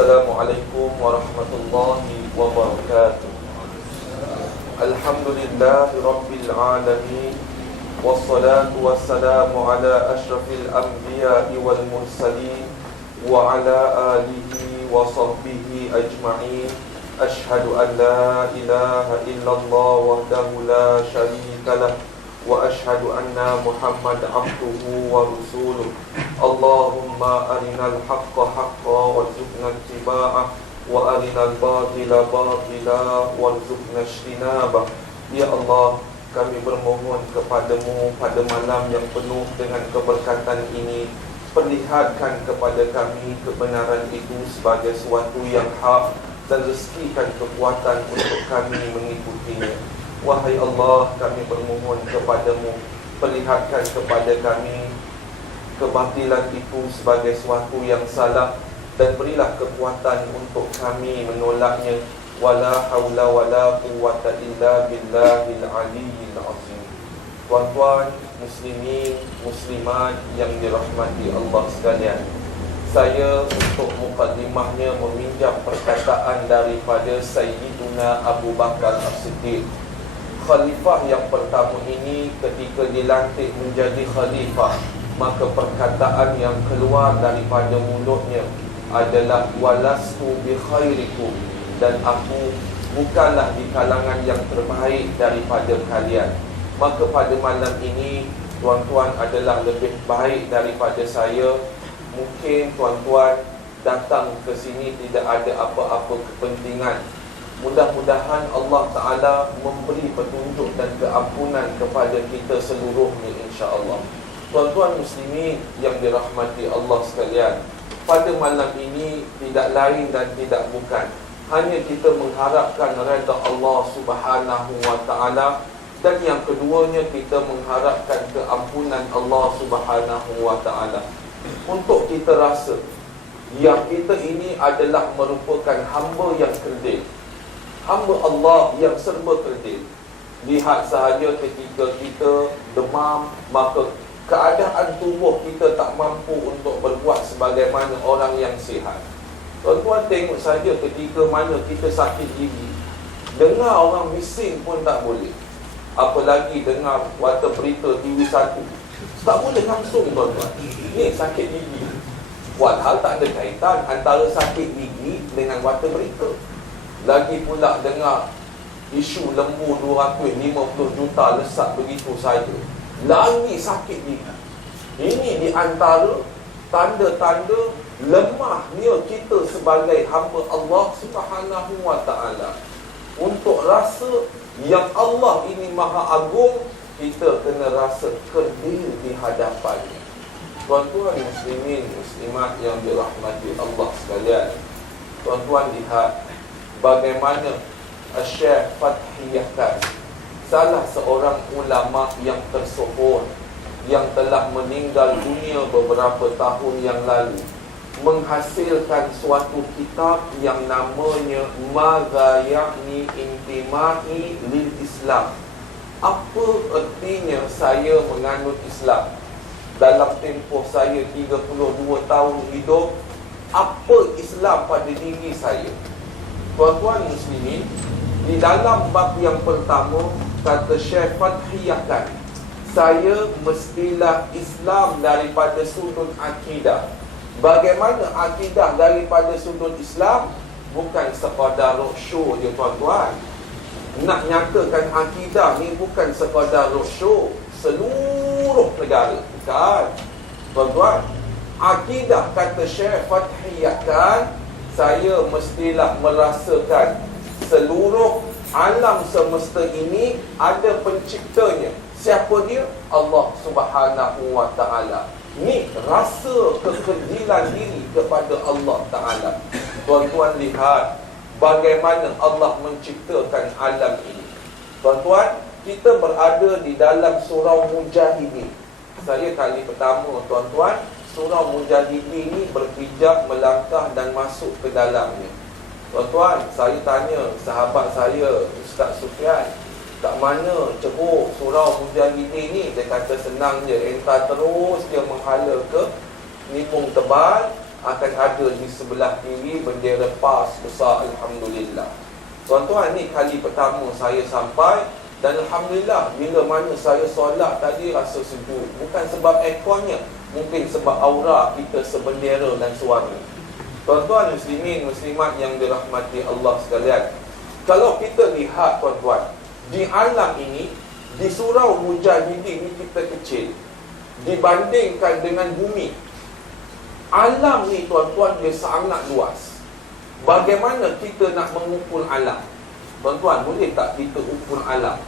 Assalamualaikum warahmatullahi wabarakatuh. Alhamdulillahi rabbil alamin. Wassalatu wassalamu ala ashrafil anbiya'i wal mursalin wa ala alihi wa sahbihi ajma'in. Ashhadu an la ilaha illallah wahdahu la syarika lah wa ashhadu anna Muhammad abduhu wa rasuluh. Allahumma arinal haqqa haqqa warzuqna ittiba'ah wa arinal batila batila warzuqna ijtinabah. Ya Allah, kami bermohon kepadamu pada malam yang penuh dengan keberkatan ini, perlihatkan kepada kami kebenaran itu sebagai sesuatu yang hak dan rezekikan kekuatan untuk kami mengikutinya. Wahai Allah, kami bermohon kepadamu, perlihatkan kepada kami kebatilan itu sebagai sesuatu yang salah, dan berilah kekuatan untuk kami menolaknya. Wala haula wala quwwata illa billahil aliyyil azim. Tuan-tuan, muslimin, muslimat yang dirahmati Allah sekalian, saya untuk mukaddimahnya meminjam perkataan daripada Sayyiduna Abu Bakar As-Siddiq, khalifah yang pertama ini. Ketika dilantik menjadi khalifah, maka perkataan yang keluar daripada mulutnya adalah walastu bi khairikum, dan aku bukanlah di kalangan yang terbaik daripada kalian. Maka pada malam ini tuan-tuan adalah lebih baik daripada saya. Mungkin tuan-tuan datang ke sini tidak ada apa-apa kepentingan. Mudah-mudahan Allah Ta'ala memberi petunjuk dan keampunan kepada kita seluruhnya, insya-Allah. Tuan-tuan muslimin yang dirahmati Allah sekalian, pada malam ini tidak lain dan tidak bukan, hanya kita mengharapkan redha Allah Subhanahu wa Ta'ala, dan yang keduanya kita mengharapkan keampunan Allah Subhanahu wa Ta'ala. Untuk kita rasa yang kita ini adalah merupakan hamba yang kerdil, hamba Allah yang serba kerdil. Lihat sahaja ketika kita demam, maka keadaan tubuh kita tak mampu untuk berbuat sebagaimana orang yang sihat. Tuan-tuan tengok saja ketika mana kita sakit gigi, dengar orang bising pun tak boleh, apalagi dengar warta berita TV1, tak boleh langsung tuan-tuan, ni sakit gigi. Walhal tak ada kaitan antara sakit gigi dengan warta berita. Lagi pula dengar isu lembu 250 juta lesat begitu saja, lagi sakit gigi. Ini di antara tanda-tanda lemahnya kita sebagai hamba Allah Subhanahu wa Ta'ala. Untuk rasa yang Allah ini maha agung, kita kena rasa kerdil di hadapannya. Tuan-tuan muslimin, muslimat yang dirahmati Allah sekalian, tuan-tuan lihat bagaimana Syekh Fathi Yahkan, salah seorang ulama yang tersohor yang telah meninggal dunia beberapa tahun yang lalu, menghasilkan suatu kitab yang namanya Madza Ya'ni Intimai lil Islam. Apa ertinya saya menganut Islam? Dalam tempoh saya 32 tahun hidup, apa Islam pada diri saya? Tuan-tuan muslimin, di dalam bab yang pertama kata Syekh Fathi Yahkan, saya mestilah Islam daripada sudut akidah. Bagaimana akidah daripada sudut Islam? Bukan sekadar roadshow je tuan-tuan. Nak nyatakan akidah ni bukan sekadar roadshow seluruh negara, bukan tuan-tuan. Akidah kata Syekh Fathi Yahkan, saya mestilah merasakan seluruh alam semesta ini ada penciptanya. Siapa dia? Allah Subhanahu wa Ta'ala. Ni rasa kekerdilan diri kepada Allah Ta'ala. Tuan-tuan lihat bagaimana Allah menciptakan alam ini. Tuan-tuan, kita berada di dalam surau Mujadidin. Saya kali pertama tuan-tuan, surau Mujadidin ini berpijak, melangkah dan masuk ke dalamnya. Tuan-tuan, saya tanya sahabat saya Ustaz Sufyan, kat mana ceruk surau Mujahidin ni? Dia kata senang je, entah terus dia menghala ke Nimbung Tebal, akan ada di sebelah kiri bendera PAS besar. Alhamdulillah. Tuan-tuan, ni kali pertama saya sampai. Dan Alhamdulillah, bila mana saya solat tadi rasa sejuk. Bukan sebab airconnya, mungkin sebab aura kita sebendera dan suara. Tuan-tuan muslimin, muslimat yang dirahmati Allah sekalian, kalau kita lihat tuan-tuan, di alam ini, di surau Mujahidin ni kita kecil dibandingkan dengan bumi. Alam ni tuan-tuan dia sangat luas. Bagaimana kita nak mengukur alam? Tuan-tuan, boleh tak kita ukur alam?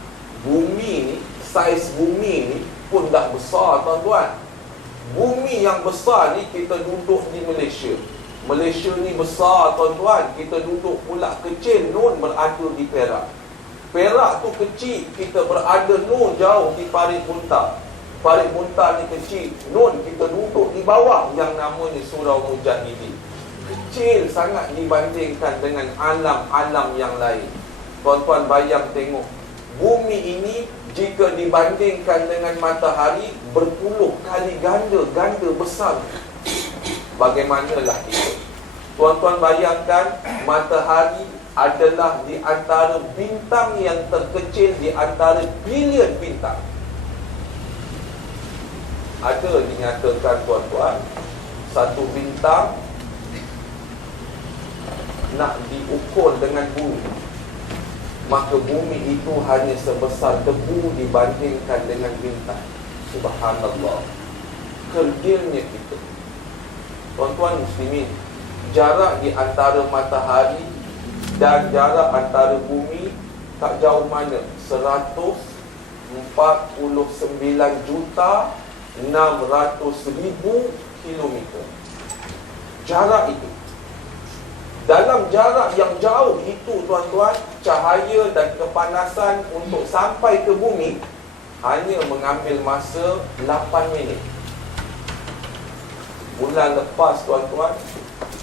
Bumi ni, saiz bumi ni pun dah besar tuan-tuan. Bumi yang besar ni kita duduk di Malaysia. Malaysia ni besar tuan-tuan, kita duduk pula kecil, nun berada di Perak. Perak tu kecil, kita berada nun jauh di Parit Buntar. Parit Buntar ni kecil, nun kita duduk di bawah yang namanya Surau Mujahidin. Kecil sangat dibandingkan dengan alam-alam yang lain. Tuan-tuan bayang tengok, bumi ini jika dibandingkan dengan matahari berpuluh kali ganda besar. Bagaimanalah itu? Tuan-tuan bayangkan, matahari adalah di antara bintang yang terkecil di antara bilion bintang. Ada dinyatakan tuan-tuan, satu bintang nak diukur dengan bumi, maka bumi itu hanya sebesar debu dibandingkan dengan bintang. Subhanallah, kerdilnya kita. Tuan-tuan muslimin, jarak di antara matahari dan jarak antara bumi tak jauh mana, 149,600,000 kilometer. Jarak itu. Dalam jarak yang jauh itu tuan-tuan, cahaya dan kepanasan untuk sampai ke bumi hanya mengambil masa 8 minit. Bulan lepas tuan-tuan,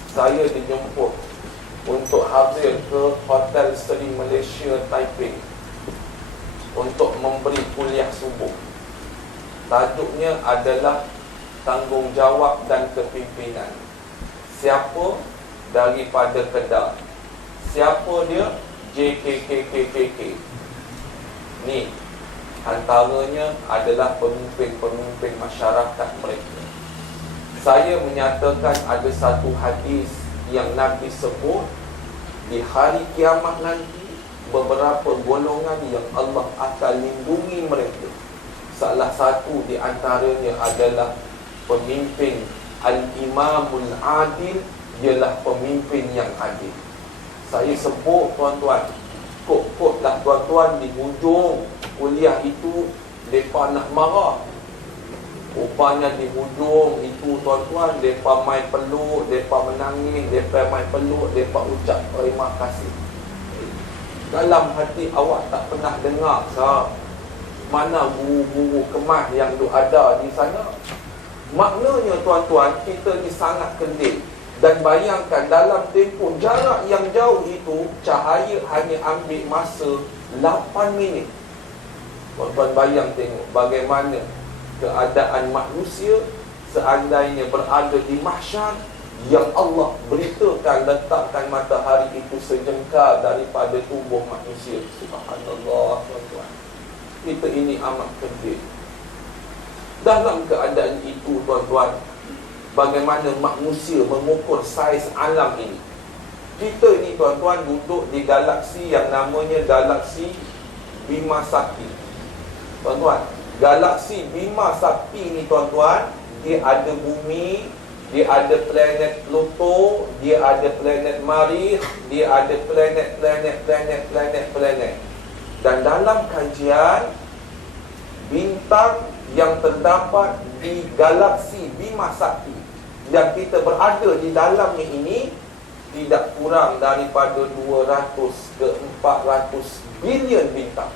saya dijemput untuk hadir ke Hotel Seri Malaysia Taipei untuk memberi kuliah subuh. Tajuknya adalah tanggungjawab dan kepimpinan. Siapa daripada Kedah? Siapa dia? JKKKKK. Ni antaranya adalah pemimpin-pemimpin masyarakat mereka. Saya menyatakan ada satu hadis yang Nabi sebut, di hari kiamat nanti beberapa golongan yang Allah akan lindungi mereka. Salah satu di antaranya adalah pemimpin Al-Imamul Adil, ialah pemimpin yang adil. Saya sebut tuan-tuan, kok-koklah tuan-tuan, di hujung kuliah itu mereka nak marah. Rupanya di hujung itu tuan-tuan, mereka main peluk, mereka menangis, mereka main peluk, mereka ucap terima kasih. Dalam hati awak tak pernah dengar mana guru-guru kemas yang ada di sana? Maknanya tuan-tuan, kita ni sangat kendil. Dan bayangkan dalam tempoh jarak yang jauh itu, cahaya hanya ambil masa 8 minit. Tuan-tuan bayang tengok bagaimana keadaan manusia seandainya berada di mahsyar, yang Allah beritakan letakkan matahari itu sejengkal daripada tubuh manusia. Subhanallah tuan-tuan, kita ini amat kerdil. Dalam keadaan itu tuan-tuan, bagaimana manusia mengukur saiz alam ini? Kita ni tuan-tuan duduk di galaksi yang namanya galaksi Bima Sakti. Tuan-tuan, galaksi Bima Sakti ni tuan-tuan, dia ada bumi, dia ada planet Pluto, dia ada planet Marikh, dia ada planet. Dan dalam kajian, bintang yang terdapat di galaksi Bima Sakti yang kita berada di dalamnya ini tidak kurang daripada 200 ke 400 bilion bintang.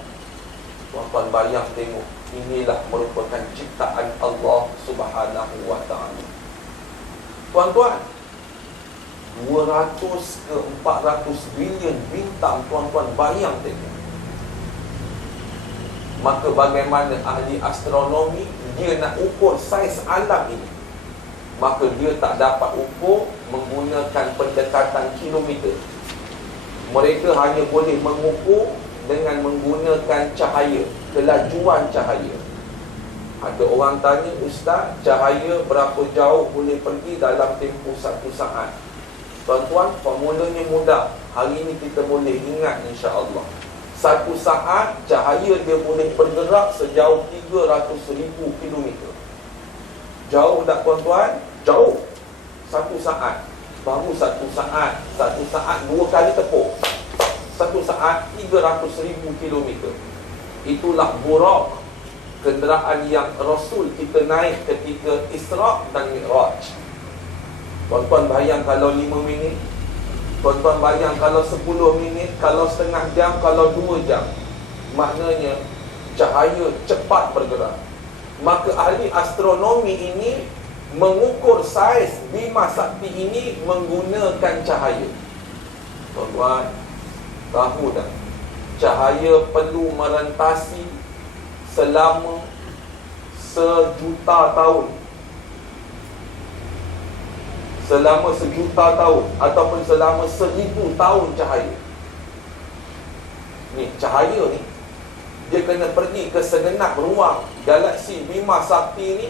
Tuan-tuan bayang tengok, inilah merupakan ciptaan Allah Subhanahu wa ta'ala. Tuan-tuan, 200 ke 400 bilion bintang, tuan-tuan bayang tengok. Maka bagaimana ahli astronomi dia nak ukur saiz alam ini? maka dia tak dapat ukur menggunakan pendekatan kilometer. Mereka hanya boleh mengukur dengan menggunakan cahaya, kelajuan cahaya. Ada orang tanya, Ustaz, cahaya berapa jauh boleh pergi dalam tempoh 1 saat? Tuan-tuan, formulanya mudah. Hari ini kita boleh ingat insya-Allah. 1 saat cahaya dia boleh bergerak sejauh 300,000 kilometer. Jauh tak tuan-tuan? Jauh. 1 saat. Baru 1 saat. 1 saat 2 kali tepuk. 1 saat 300,000 kilometer. Itulah Buraq, kenderaan yang Rasul kita naik ketika Isra' dan Mi'raj. Tuan-tuan bayang kalau 5 minit, tuan-tuan bayang kalau 10 minit, kalau setengah jam, kalau 2 jam. Maknanya cahaya cepat bergerak. Maka ahli astronomi ini mengukur saiz Bima Sakti ini menggunakan cahaya. Tuan-tuan tahu tak, cahaya perlu merentasi selama 1,000,000 tahun. Selama 1,000,000 tahun ataupun selama 1,000 tahun cahaya. Ni cahaya ni dia kena pergi ke segenap ruang galaksi Bima Sakti ni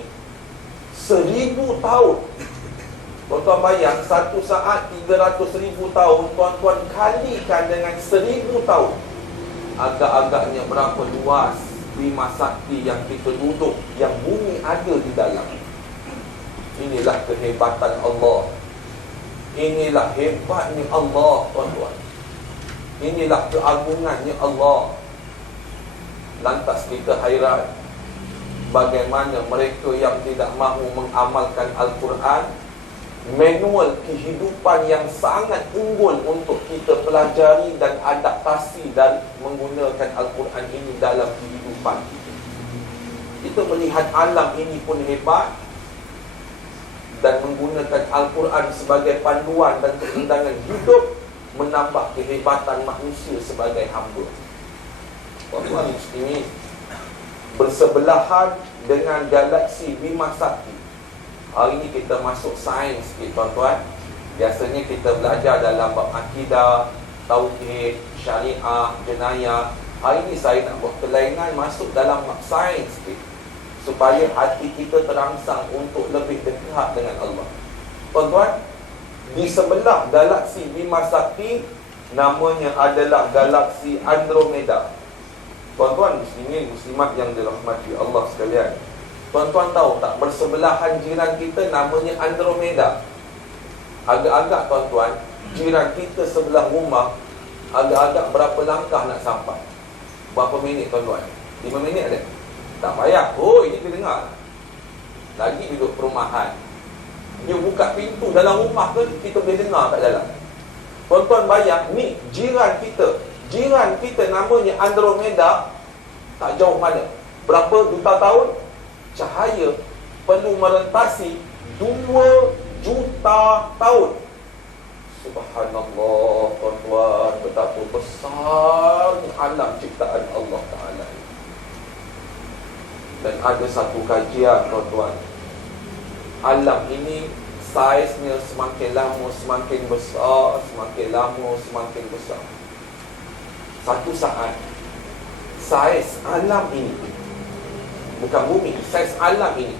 1,000 tahun. Tuan-tuan bayang 1 saat 300,000 tahun, tuan-tuan kalikan dengan 1,000 tahun. Agak-agaknya berapa luas Bima Sakti yang kita duduk, yang bumi ada di dalam. Inilah kehebatan Allah. Inilah hebatnya Allah, tuan-tuan. Inilah keagungannya Allah. Lantas kita hairan bagaimana mereka yang tidak mahu mengamalkan Al-Quran, manual kehidupan yang sangat unggul untuk kita pelajari dan adaptasi dan menggunakan Al-Quran ini dalam kehidupan kita. Kita melihat alam ini pun hebat, dan menggunakan Al-Quran sebagai panduan dan perundangan hidup menambah kehebatan manusia sebagai hamba. Tuan-tuan muslimin, bersebelahan dengan galaksi Bima Sakti. Hari ini kita masuk sains sikit, tuan-tuan. Biasanya kita belajar dalam bab akidah, tauhid, syariah, jenayah. Hari ini saya nak buat kelainan, masuk dalam bab sains sikit, supaya hati kita terangsang untuk lebih dekat dengan Allah. Tuan-tuan, di sebelah galaksi Bima Sakti, namanya adalah galaksi Andromeda. Tuan-tuan muslimin, muslimat yang dirahmati Allah sekalian, tuan-tuan tahu tak, bersebelahan jiran kita namanya Andromeda. Agak-agak tuan-tuan, jiran kita sebelah rumah, agak-agak berapa langkah nak sampai? Berapa minit tuan-tuan? 5 minit ada? Tak payah. Oh, ini kita dengar. Lagi duduk perumahan, dia buka pintu dalam rumah tu, kita boleh dengar kat dalam. Tuan-tuan bayang, ni jiran kita. Jiran kita namanya Andromeda. Tak jauh mana. Berapa juta tahun? Cahaya perlu merentasi 2 juta tahun. Subhanallah, tuan-tuan, betapa besar alam ciptaan Allah Ta'ala. Dan ada satu kajian, tuan-tuan, alam ini saiznya semakin lama semakin besar, semakin lama semakin besar. Satu saat saiz alam ini, bukan bumi, saiz alam ini,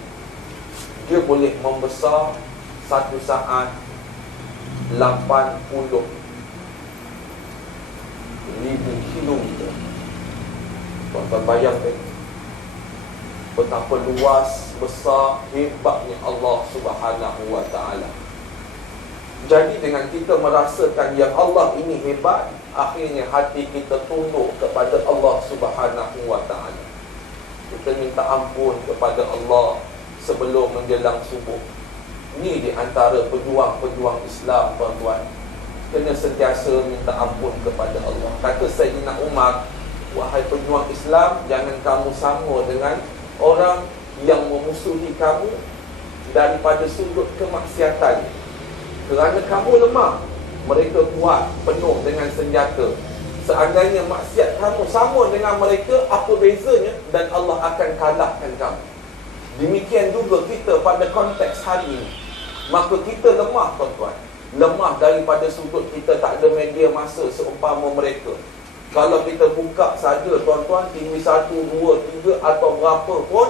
dia boleh membesar satu saat 80,000 kilometer. Tuan-tuan bayangkan betapa luas, besar, hebatnya Allah Subhanahu wa ta'ala. Jadi dengan kita merasakan yang Allah ini hebat, akhirnya hati kita tunduk kepada Allah Subhanahu wa ta'ala. Kita minta ampun kepada Allah sebelum menjelang subuh. Ini di antara pejuang-pejuang Islam, tuan-tuan. Kena sentiasa minta ampun kepada Allah. Kata Sayyidina Umar, wahai pejuang Islam, jangan kamu sama dengan orang yang memusuhi kamu daripada sudut kemaksiatan, kerana kamu lemah, mereka kuat, penuh dengan senjata. Seandainya maksiat kamu sama dengan mereka, apa bezanya? Dan Allah akan kalahkan kamu. Demikian juga kita pada konteks hari ini. Maka kita lemah, tuan-tuan. Lemah daripada sudut kita tak ada media masa seumpama mereka. Kalau kita buka saja, tuan-tuan, TV 1, 2, 3 atau berapa pun,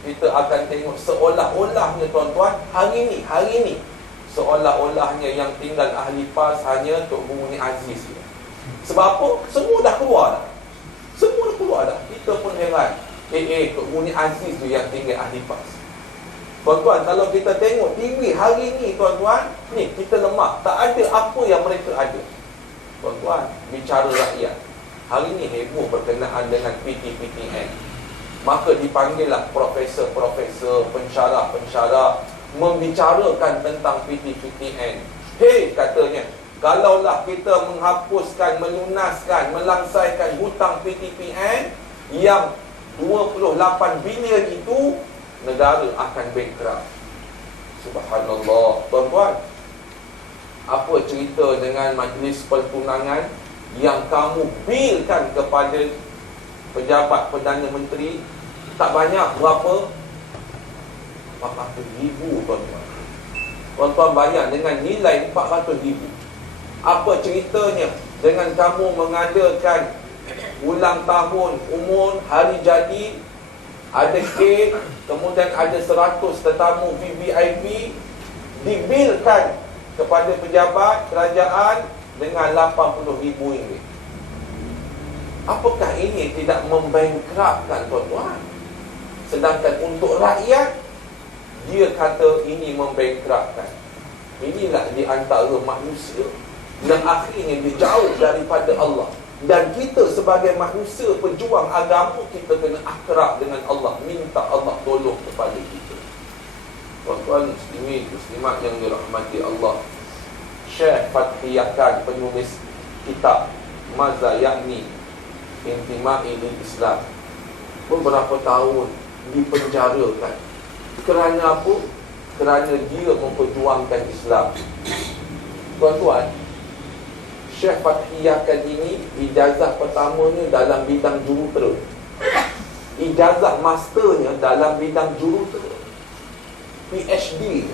kita akan tengok seolah-olahnya, tuan-tuan, hari ni seolah-olahnya yang tinggal ahli PAS hanya Tok Guru Ni Aziz. Sebab apa? Semua dah keluar dah. Kita pun heran. Tok Guru Ni Aziz tu yang tinggal ahli PAS. Tuan-tuan, kalau kita tengok TV hari ni, tuan-tuan, ni kita lemah. Tak ada apa yang mereka ada. Tuan-tuan, bicara rakyat. Hari ni heboh berkenaan dengan PTPTN. Maka dipanggillah profesor-profesor, pensyarah-pensyarah membicarakan tentang PTPTN. Hei, katanya, kalaulah kita menghapuskan, melunaskan, melangsaikan hutang PTPN yang 28 bilion itu, negara akan bankrupt. Subhanallah. Tuan-tuan, apa cerita dengan majlis pertunangan yang kamu bilkan kepada pejabat Perdana Menteri? Tak banyak, berapa? 400,000, tuan-tuan. Tuan-tuan bayang, dengan nilai 400,000. Apa ceritanya dengan kamu mengadakan ulang tahun, umur, hari jadi, ada kek, kemudian ada 100 tetamu VVIP, dibilkan kepada pejabat kerajaan dengan RM80,000. Apakah ini tidak membankrupkan, tuan-tuan? Sedangkan untuk rakyat, dia kata ini membankrupkan. Inilah di antara manusia yang akhirnya dia jauh daripada Allah. Dan kita sebagai manusia pejuang agama, kita kena akrab dengan Allah, minta Allah tolong kepada kita. Tuan-tuan muslimin, muslimat yang dirahmati Allah, Syekh Fathi Yakan, penulis kitab Maza Yakni Intima'i lil Islam, beberapa tahun dipenjarakan. Kerana apa? Kerana dia memperjuangkan Islam. Tuan-tuan, Syekh Fathi Yakan ini ijazah pertamanya dalam bidang jurutera, ijazah masternya dalam bidang jurutera, PhD.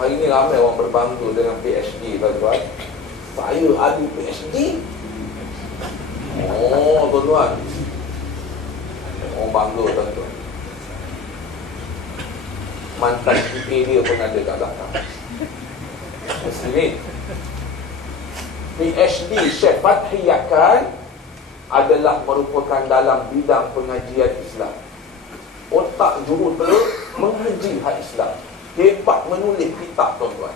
Hari ini ramai orang berbangga dengan PhD, tuan-tuan. Saya ada PhD. Oh, tuan-tuan, orang bangga, tuan-tuan. Mantan PA dia pun ada kat belakang. Muslimin, PhD Syekh Fathi Yakan adalah merupakan dalam bidang pengajian Islam. Otak jurutera menghaji hak Islam. Hebat menulis kitab, tuan-tuan.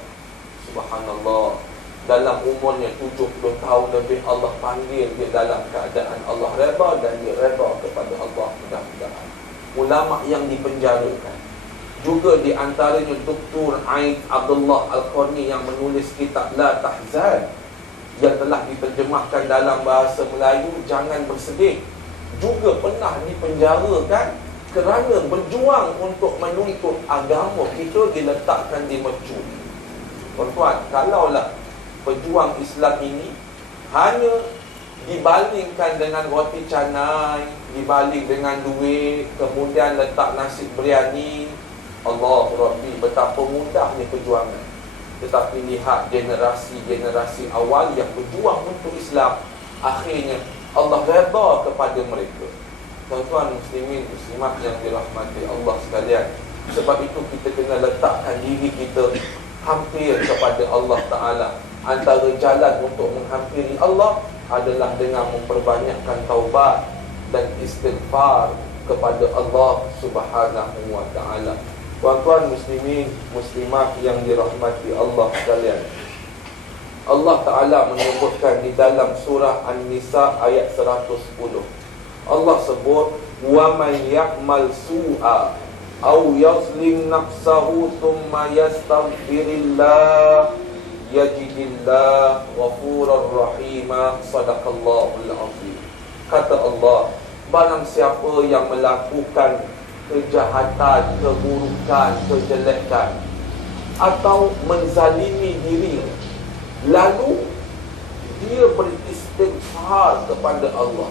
Subhanallah. Dalam umurnya 70 tahun lebih, Allah panggil dia dalam keadaan Allah redha dan dia redha kepada Allah, mudah-mudahan. Ulama yang dipenjarakan juga di antaranya Dr. Aid Abdullah Al-Qarni yang menulis kitab La Tahzan, yang telah diterjemahkan dalam bahasa Melayu Jangan Bersedih, juga pernah dipenjarakan kerana berjuang untuk menuntut agama kita diletakkan di mercun. Tuan-tuan, kalaulah pejuang Islam ini hanya dibalingkan dengan roti canai, dibaling dengan duit, kemudian letak nasi biryani, Allah Rabbi, betapa mudahnya perjuangan. Tetapi lihat generasi-generasi awal yang berjuang untuk Islam, akhirnya Allah redha kepada mereka. Tuan-tuan muslimin, muslimat yang dirahmati Allah sekalian, sebab itu kita kena letakkan diri kita hampir kepada Allah Ta'ala. Antara jalan untuk menghampiri Allah adalah dengan memperbanyakkan taubat dan istighfar kepada Allah Subhanahu wa Ta'ala. Tuan-tuan muslimin, muslimat yang dirahmati Allah sekalian, Allah Ta'ala menyebutkan di dalam surah An-Nisa ayat 110. Allah sebut, wa man ya'mal su'a aw yazlim nafsahu thumma yastaghfirillah yajidillah ghafurur rahima. Sadaqallahul azim. Kata Allah, barang siapa yang melakukan kejahatan, keburukan, kejelekan atau menzalimi diri, lalu dia beristighfar kepada Allah,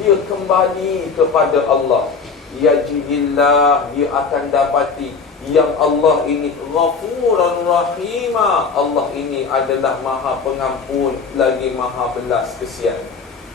dia kembali kepada Allah, yajidillah, dia akan dapati yang Allah ini Ghafuran Rahima, Allah ini adalah Maha Pengampun lagi Maha Belas kesian.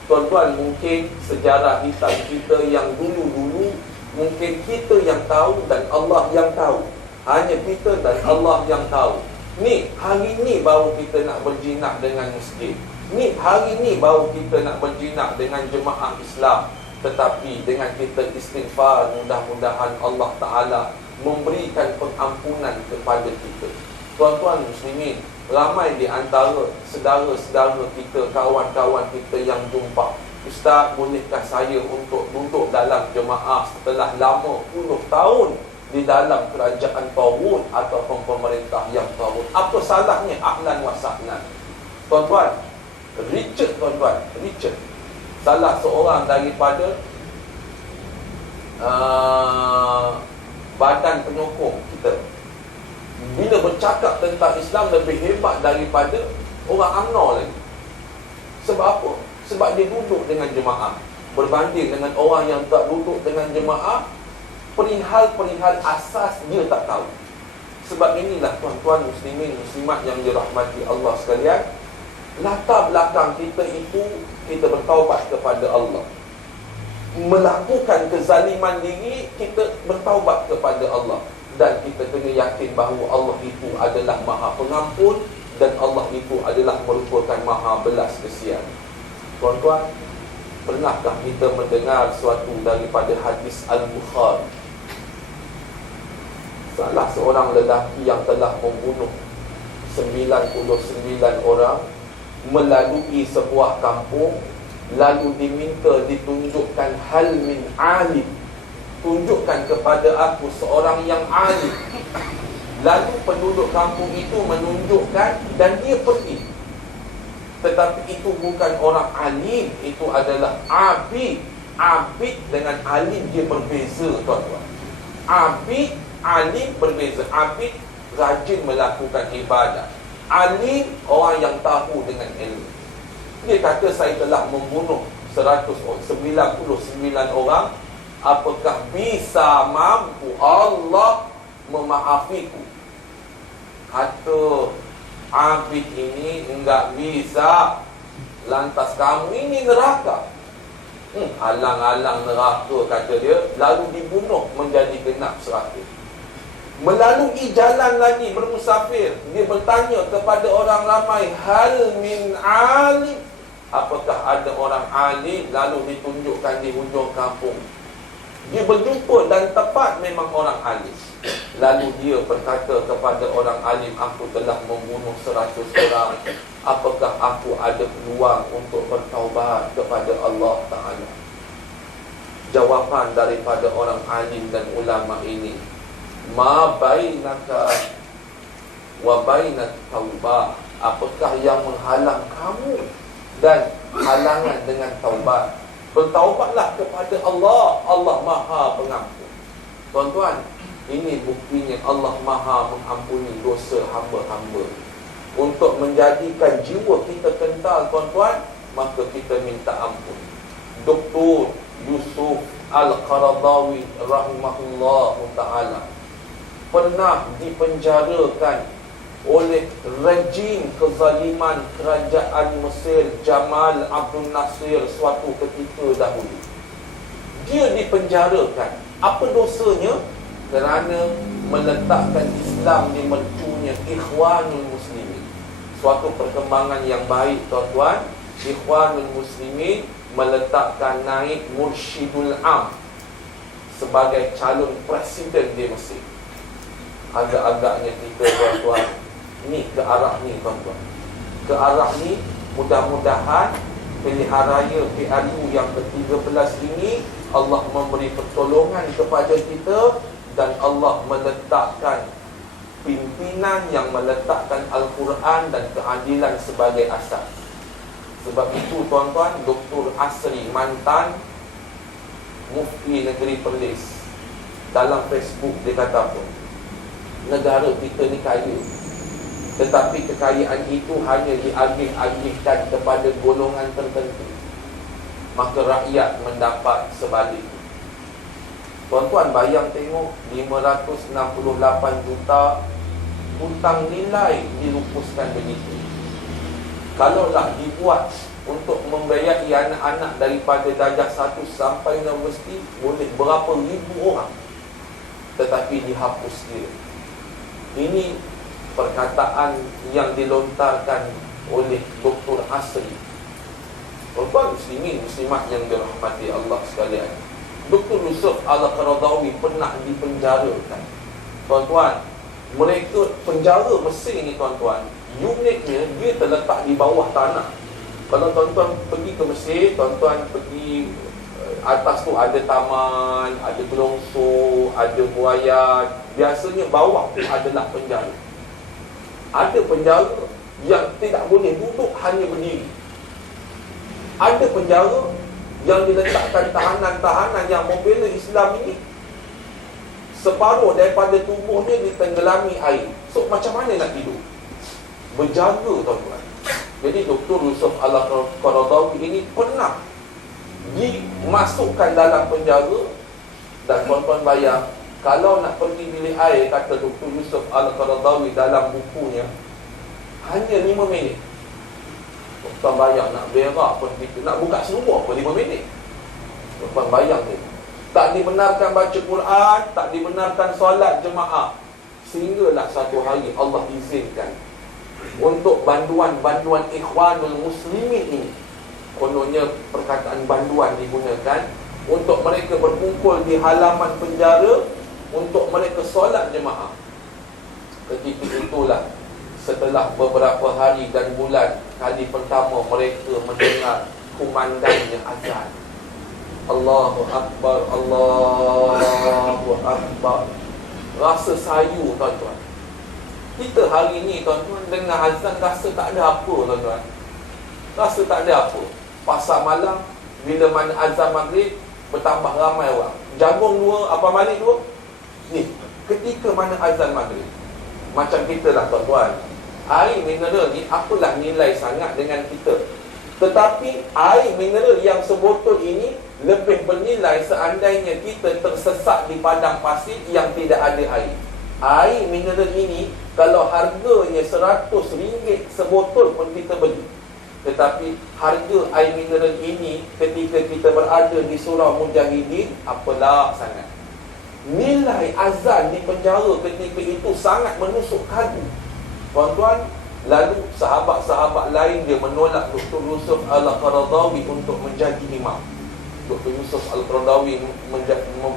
Tuan-tuan, mungkin sejarah hitam kita yang dulu-dulu mungkin kita yang tahu dan Allah yang tahu. Hanya kita dan Allah yang tahu. Ni, hari ni baru kita nak berjinak dengan masjid. Ni, hari ni baru kita nak berjinak dengan jemaah Islam. Tetapi dengan kita istighfar, mudah-mudahan Allah Ta'ala memberikan pengampunan kepada kita. Tuan-tuan muslimin, ramai di antara saudara-saudara kita, kawan-kawan kita yang jumpa, Ustaz, bolehkah saya untuk duduk dalam jemaah setelah lama puluh tahun di dalam kerajaan Tawud ataupun pemerintah yang Tawud? Apa salahnya? Ahlan wa sahlan. Tuan-tuan, Richard, salah seorang daripada badan penyokong kita, bila bercakap tentang Islam lebih hebat daripada orang UMNO lagi. Sebab apa? Sebab dia duduk dengan jemaah, berbanding dengan orang yang tak duduk dengan jemaah, perihal-perihal asas dia tak tahu. Sebab inilah tuan-tuan muslimin muslimat yang dirahmati Allah sekalian, latar belakang kita itu, kita bertaubat kepada Allah. Melakukan kezaliman diri, kita bertaubat kepada Allah. Dan kita kena yakin bahawa Allah itu adalah Maha Pengampun dan Allah itu adalah merupakan Maha Belas kesian. Tuan-tuan, pernahkah kita mendengar suatu daripada hadis Al-Bukhari? Salah seorang lelaki yang telah membunuh 99 orang melalui sebuah kampung, lalu diminta ditunjukkan hal min alim, tunjukkan kepada aku seorang yang alim. Lalu penduduk kampung itu menunjukkan dan dia pergi. Tetapi itu bukan orang alim, itu adalah abid. Abid dengan alim dia berbeza, tuan-tuan. Abid, alim berbeza. Abid rajin melakukan ibadah. Alim orang yang tahu dengan ilmu. Dia kata saya telah membunuh 99 orang. Apakah bisa mampu Allah memaafiku? Kata abid ini, enggak bisa. Lantas kamu ini neraka. Alang-alang neraka, kata dia. Lalu dibunuh menjadi genap 100. Melalui jalan lagi bermusafir, dia bertanya kepada orang ramai, hal min alim, apakah ada orang alim? Lalu ditunjukkan di hujung kampung. Dia berjumpa dan tepat memang orang alim. Lalu dia berkata kepada orang alim, aku telah membunuh 100 orang. Apakah aku ada peluang untuk bertaubat kepada Allah Ta'ala? Jawapan daripada orang alim dan ulama ini, ma bainaka wa bainat taubah, apakah yang menghalang kamu dan halangan dengan taubat? Bertaubatlah kepada Allah. Allah Maha Pengampun. Tuan-tuan, ini buktinya Allah Maha mengampuni dosa hamba-hamba. Untuk menjadikan jiwa kita kental, tuan-tuan, maka kita minta ampun. Dr. Yusuf Al-Qaradawi rahimahullah ta'ala pernah dipenjarakan oleh rejim kezaliman kerajaan Mesir Jamal Abdul Nasir suatu ketika dahulu. Dia dipenjarakan. Apa dosanya? Kerana meletakkan Islam di mercunya Ikhwanul Muslimin. Suatu perkembangan yang baik, tuan-tuan. Ikhwanul Muslimin meletakkan naik Mursyidul Am sebagai calon presiden di Mesir. Agak-agaknya kita, tuan-tuan, ni ke arah ni, tuan-tuan. Ke arah ni, mudah-mudahan pilihan raya PRU yang ke-13 ini Allah memberi pertolongan kepada kita dan Allah meletakkan pimpinan yang meletakkan Al-Quran dan keadilan sebagai asas. Sebab itu, tuan-tuan, Dr. Asri, mantan Mufti Negeri Perlis, dalam Facebook dia kata apa? Negara kita ni kaya, tetapi kekayaan itu hanya diagih-agihkan kepada golongan tertentu, maka rakyat mendapat sebaliknya. Tuan-tuan bayang tengok 568 juta hutang nilai dilupuskan begitu. Kalaulah dibuat untuk membiayai anak-anak daripada darjah 1 sampai universiti, boleh berapa ribu orang, tetapi dihapus dia. Ini perkataan yang dilontarkan oleh Dr. Asri. Tuan-tuan muslimin muslimat yang dirahmati Allah sekalian, Dr. Yusuf Al-Qaradawi pernah dipenjarakan. Tuan-tuan, mereka penjara Mesir ni tuan-tuan, unitnya dia terletak di bawah tanah. Kalau tuan-tuan pergi ke Mesir, tuan-tuan pergi atas tu ada taman, ada gelongso, ada buaya. Biasanya bawah tu adalah penjara. Ada penjara yang tidak boleh duduk, hanya berdiri. Ada penjara yang diletakkan tahanan-tahanan yang membela Islam ini, separuh daripada tubuhnya ditenggelami air. So macam mana nak tidur? Berjaga tuan-tuan. Jadi Dr. Yusuf Al-Qaradawi ini pernah dimasukkan dalam penjara. Dan tuan-tuan bayang, kalau nak pergi bilik air, kata Dr. Yusuf Al-Qaradawi dalam bukunya, hanya 5 minit. Tuan bayang nak berak pun kita, nak buka seluar pun 5 minit. Tuan bayang tu, tak dibenarkan baca Quran, tak dibenarkan solat jemaah. Sehinggalah satu hari Allah izinkan untuk banduan-banduan Ikhwanul Muslimin ini, kononnya perkataan banduan digunakan untuk mereka berkumpul di halaman penjara untuk mereka solat jemaah. Ketika itulah, setelah beberapa hari dan bulan, kali pertama mereka mendengar kumandangnya azan. Allahu Akbar, Allahu Akbar. Rasa sayu tuan-tuan. Kita hari ni tuan-tuan dengar azan rasa tak ada apa tuan-tuan. Rasa tak ada apa. Pasar malam, bila mana azan maghrib, bertambah ramai orang. Jagung 2, apa malik 2. Ni, ketika mana azan maghrib, macam kita lah tuan-tuan, air mineral ni apalah nilai sangat dengan kita. Tetapi air mineral yang sebotol ini lebih bernilai seandainya kita tersesat di padang pasir yang tidak ada air. Air mineral ini kalau harganya RM100 sebotol pun kita beli. Tetapi harga air mineral ini ketika kita berada di surau Mujahidin, apalah sangat. Nilai azan di penjara ketika itu sangat menusuk kadu. Tuan-tuan, lalu sahabat-sahabat lain dia menolak Dr. Yusuf Al-Qaradawi untuk menjadi imam. Dr. Yusuf Al-Qaradawi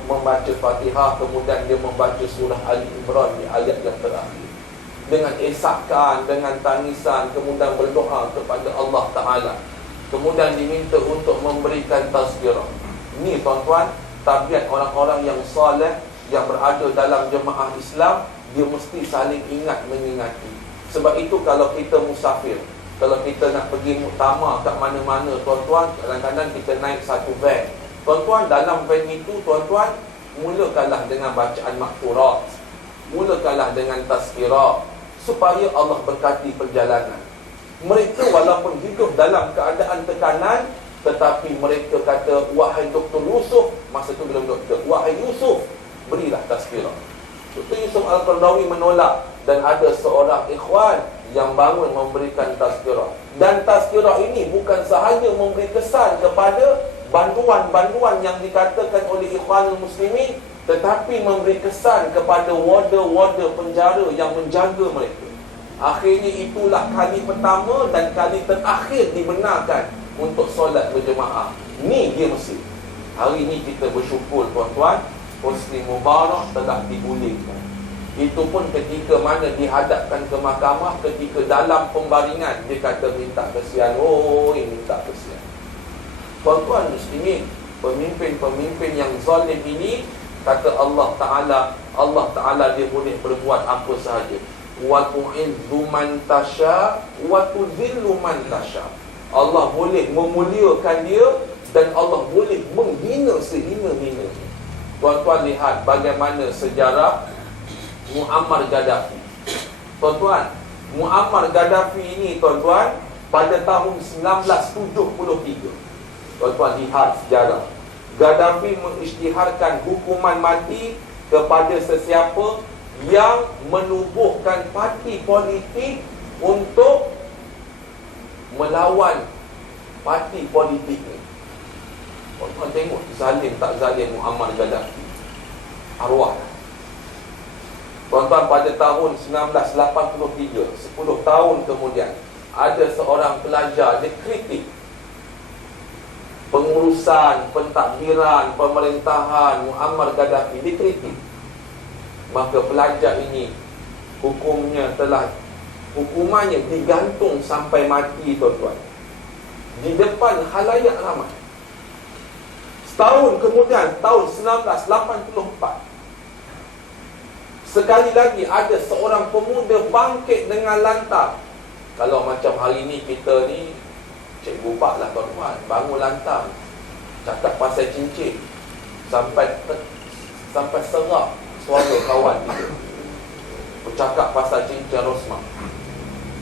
membaca Fatihah, kemudian dia membaca surah Ali Imran di ayat yang terakhir, dengan esakan, dengan tangisan, kemudian berdoa kepada Allah Ta'ala. Kemudian diminta untuk memberikan tazkirah. Ini tuan-tuan, tabiat orang-orang yang soleh, yang berada dalam jemaah Islam, dia mesti saling ingat mengingati. Sebab itu kalau kita musafir, kalau kita nak pergi muktamar kat mana-mana tuan-tuan, kadang-kadang kita naik satu van. Tuan-tuan, dalam van itu tuan-tuan, mulakanlah dengan bacaan makturat, mulakanlah dengan tazkirah, supaya Allah berkati perjalanan. Mereka walaupun hidup dalam keadaan tekanan, tetapi mereka kata, wahai Dr. Yusuf, masa tu belum doktor, wahai Yusuf, berilah tazkirah. Dr. Yusuf Al-Qaradawi menolak, dan ada seorang ikhwan yang bangun memberikan tazkirah. Dan tazkirah ini bukan sahaja memberi kesan kepada banduan-banduan yang dikatakan oleh Ikhwanul Muslimin, tetapi memberi kesan kepada warder-warder penjara yang menjaga mereka. Akhirnya itulah kali pertama dan kali terakhir dibenarkan untuk solat berjemaah. Ni dia Mesir. Hari ini kita bersyukur tuan-tuan, Husni Mubarak telah digulingkan. Itu pun ketika mana dihadapkan ke mahkamah, ketika dalam pembaringan dia kata minta kesian. Oh, minta kesian. Tuan-tuan muslimin, pemimpin-pemimpin yang zalim ini, kata Allah Ta'ala dia boleh berbuat apa sahaja. Wa tu'izzu man tasha wa tuzillu man tasha. Allah boleh memuliakan dia dan Allah boleh menghina sehina-hinanya. Tuan-tuan lihat bagaimana sejarah Muammar Gaddafi. Tuan-tuan, Muammar Gaddafi ini tuan-tuan, pada tahun 1973. Tuan-tuan lihat sejarah. Gaddafi mengisytiharkan hukuman mati kepada sesiapa yang menubuhkan parti politik untuk melawan parti politik ni. Tuan-tuan tengok zalim tak zalim Muammar Gaddafi. Arwah. Tuan-tuan, pada tahun 1983, 10 tahun kemudian, ada seorang pelajar, dia kritik pengurusan, pentadbiran, pemerintahan Muammar Gaddafi. Dia kritik. Maka pelajar ini hukumannya digantung sampai mati, tuan-tuan, di depan khalayak ramai. Setahun kemudian, tahun 1984, sekali lagi ada seorang pemuda bangkit dengan lantang. Kalau macam hari ni kita ni cikgu pak lah, tuan-tuan, bangun lantang, cakap pasal cincin, sampai serak suara kawan kita, bercakap pasal cincin Rosmah.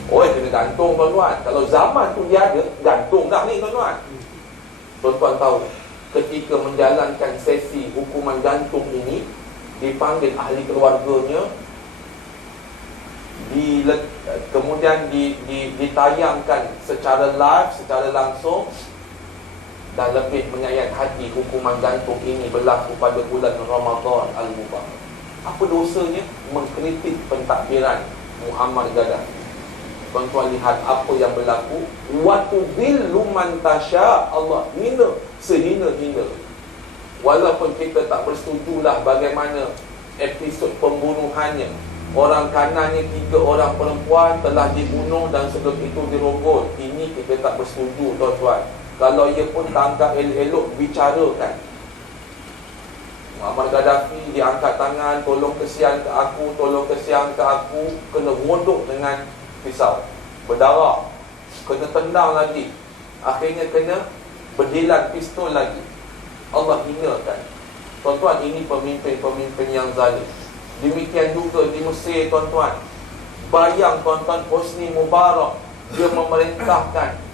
Kena gantung, tuan-tuan. Kalau zaman tu dia ada, gantung dah ni, tuan-tuan. Tuan-tuan tahu, ketika menjalankan sesi hukuman gantung ini, dipanggil ahli keluarganya, kemudian ditayangkan secara live, secara langsung, dan lebih menyayat hati hukuman gantung ini berlaku pada bulan Ramadan Al-Mubarak. Apa dosanya? Mengkritik pentadbiran Muammar Gaddafi. Tuan-tuan lihat apa yang berlaku. Watudillu man tasya, Allah hina sehina-hina. Walaupun kita tak bersetujulah bagaimana episod pembunuhannya. Orang kanannya 3 orang perempuan telah dibunuh dan sebelum itu dirogol. Ini kita tak bersetuju, tuan-tuan. Kalau ia pun tangkap elok-elok, bicarakan. Muammar Gaddafi diangkat tangan, tolong kesian ke aku, tolong kesian ke aku, kena wodok dengan pisau, berdarah, kena tendang lagi, akhirnya kena berdilan pistol lagi. Allah hinakan. Tuan-tuan, ini pemimpin-pemimpin yang zalim. Demikian juga di Mesir, tuan-tuan. Bayang, tuan-tuan, Hosni Mubarak, dia memerintahkan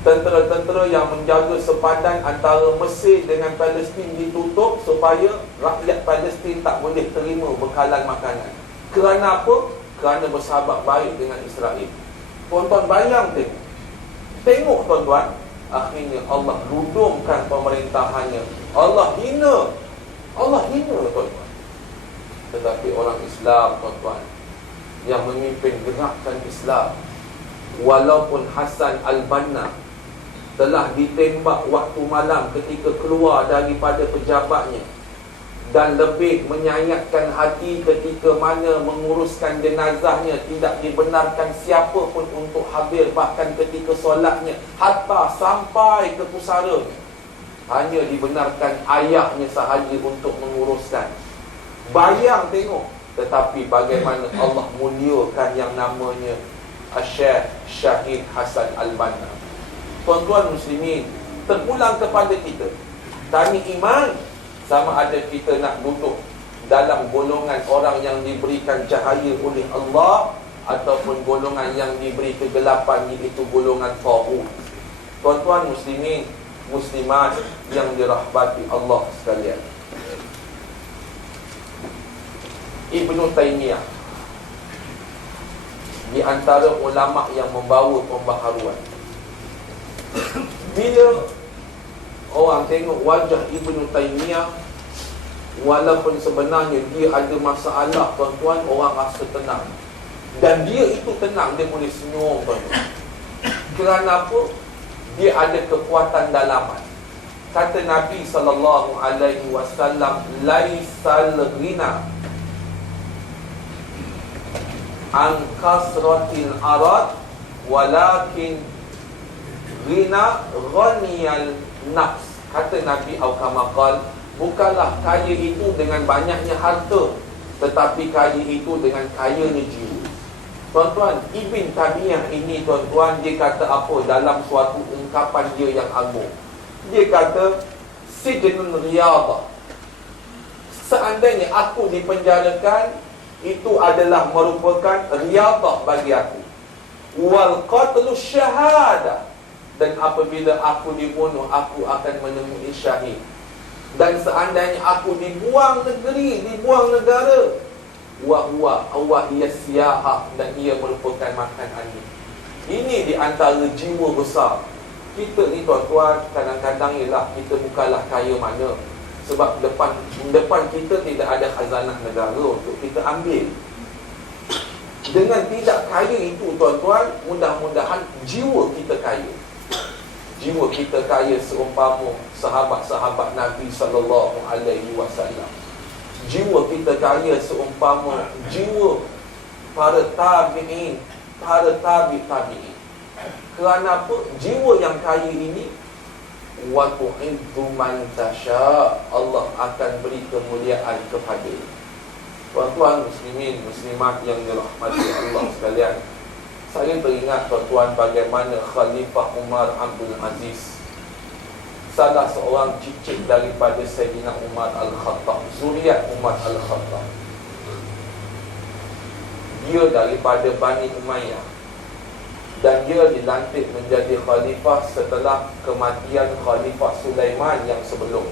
tentera-tentera yang menjaga sepadan antara Mesir dengan Palestin ditutup supaya rakyat Palestin tak boleh terima bekalan makanan. Kerana apa? Kerana bersahabat baik dengan Israel. Tuan-tuan bayang tengok tuan-tuan, akhirnya Allah ludumkan pemerintahannya. Allah hina, tuan-tuan. Tetapi orang Islam, tuan-tuan, yang memimpin gerakan Islam, walaupun Hassan Al-Banna telah ditembak waktu malam ketika keluar daripada pejabatnya, dan lebih menyayatkan hati ketika mana menguruskan jenazahnya tidak dibenarkan siapa pun untuk hadir, bahkan ketika solatnya, hatta sampai ke pusaranya, hanya dibenarkan ayahnya sahaja untuk menguruskan. Bayang tengok. Tetapi bagaimana Allah muliakan yang namanya Syekh Syahid Hassan Al-Banna. Tuan-tuan muslimin, terpulang kepada kita, tanya iman, sama ada kita nak duduk dalam golongan orang yang diberikan cahaya oleh Allah ataupun golongan yang diberi kegelapan, iaitu golongan taghut. Tuan-tuan muslimin, muslimat yang dirahmati Allah sekalian, Ibnu Taymiyah di antara ulama yang membawa pembaharuan. Bila orang tengok wajah Ibnu Taymiyah, walaupun sebenarnya dia ada masalah, tuan-tuan, orang rasa tenang. Dan dia itu tenang, dia boleh senyum, tuan-tuan. Kerana apa? Dia ada kekuatan dalaman. Kata Nabi SAW, laisal ghina an kasratil arad, walakin ghina ghaniyal nafs. Kata Nabi Al-Kamakal, bukanlah kaya itu dengan banyaknya harta, tetapi kaya itu dengan kayanya jiwa. Tuan-tuan, Ibn Taymiyah ini, tuan-tuan, dia kata apa dalam suatu ungkapan dia yang agung? Dia kata, Sijnun Riyadah, seandainya aku dipenjarakan, itu adalah merupakan riyadah bagi aku. Wal qatlu syahadah, Dan apabila aku dibunuh, aku akan menemui syahid. Dan seandainya aku dibuang negeri, dibuang negara, wa ia siyahah, dan ia merupakan makan angin. Ini di antara jiwa besar kita ni tuan-tuan. Kadang-kadang ialah kita bukanlah kaya mana, sebab depan kita tidak ada khazanah negara untuk kita ambil. Dengan tidak kaya itu tuan-tuan, mudah-mudahan jiwa kita kaya. Jiwa kita kaya seumpama sahabat-sahabat Nabi SAW. Jiwa kita kaya seumpama jiwa para tabi'in, para tabi'in. Kerana apa? Jiwa yang kaya ini, wa tu'izzu man tasha, Allah akan beri kemuliaan kepada. Tuan-tuan muslimin, muslimat yang dirahmati Allah sekalian, saya teringat tuan-tuan bagaimana Khalifah Umar Abdul Aziz, salah seorang cicit daripada Sayyidina Umar Al-Khattab, zuriat Umar Al-Khattab. Dia daripada Bani Umayyah, dan dia dilantik menjadi khalifah setelah kematian Khalifah Sulaiman yang sebelum.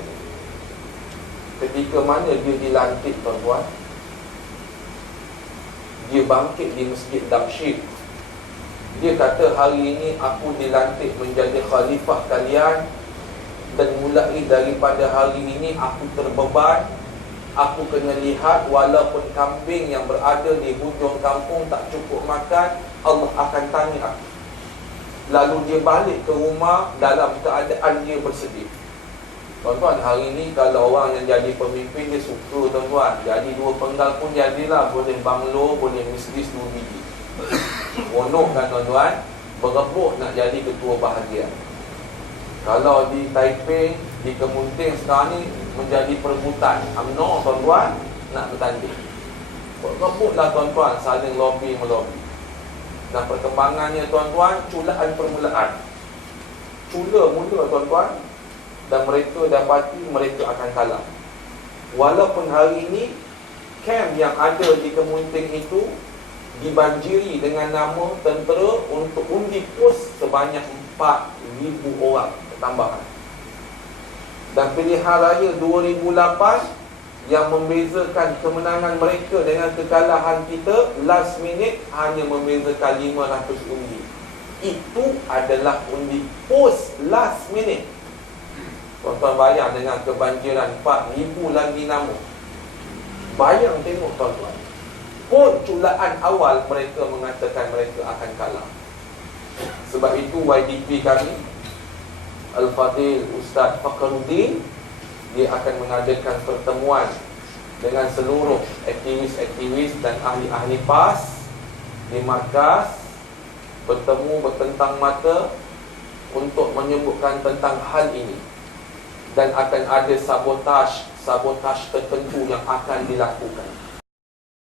Ketika mana dia dilantik tuan-tuan, dia bangkit di Masjid Damsyik. Dia kata, hari ini aku dilantik menjadi khalifah kalian, dan mulai daripada hari ini aku terbeban. Aku kena lihat, walaupun kambing yang berada di hujung kampung tak cukup makan, Allah akan tanya aku. Lalu dia balik ke rumah dalam keadaan dia bersedih. Tuan-tuan, hari ini kalau orang yang jadi pemimpin, dia suka tuan-tuan. Jadi dua penggal pun jadilah. Boleh banglo, boleh Mercedes 2 biji. Monok kan tuan-tuan, berebut nak jadi ketua bahagian. Kalau di Taipei, di Kemunting sekarang ni menjadi perebutan UMNO tuan-tuan, nak bertanding. Berebutlah tuan-tuan, saling lobby-melobi. Dan perkembangannya tuan-tuan, culaan permulaan. Cula mula tuan-tuan, dan mereka dapati mereka akan kalah. Walaupun hari ini kem yang ada di Kemunting itu dibanjiri dengan nama tentera untuk undi pos sebanyak 4,000 orang tambahan. Dan pilihan raya 2008 yang membezakan kemenangan mereka dengan kekalahan kita, last minute hanya membezakan 500 undi. Itu adalah undi pos last minute. Tuan-tuan bayang dengan kebanjiran 4,000 lagi nama. Bayang tengok tuan-tuan. Pun culaan awal mereka mengatakan mereka akan kalah. Sebab itu YDP kami, Al-Fadhil Ustaz Fakhruddin, dia akan mengadakan pertemuan dengan seluruh aktivis-aktivis dan ahli-ahli PAS di markas, bertemu bertentang mata untuk menyebutkan tentang hal ini. Dan akan ada sabotaj tertentu yang akan dilakukan.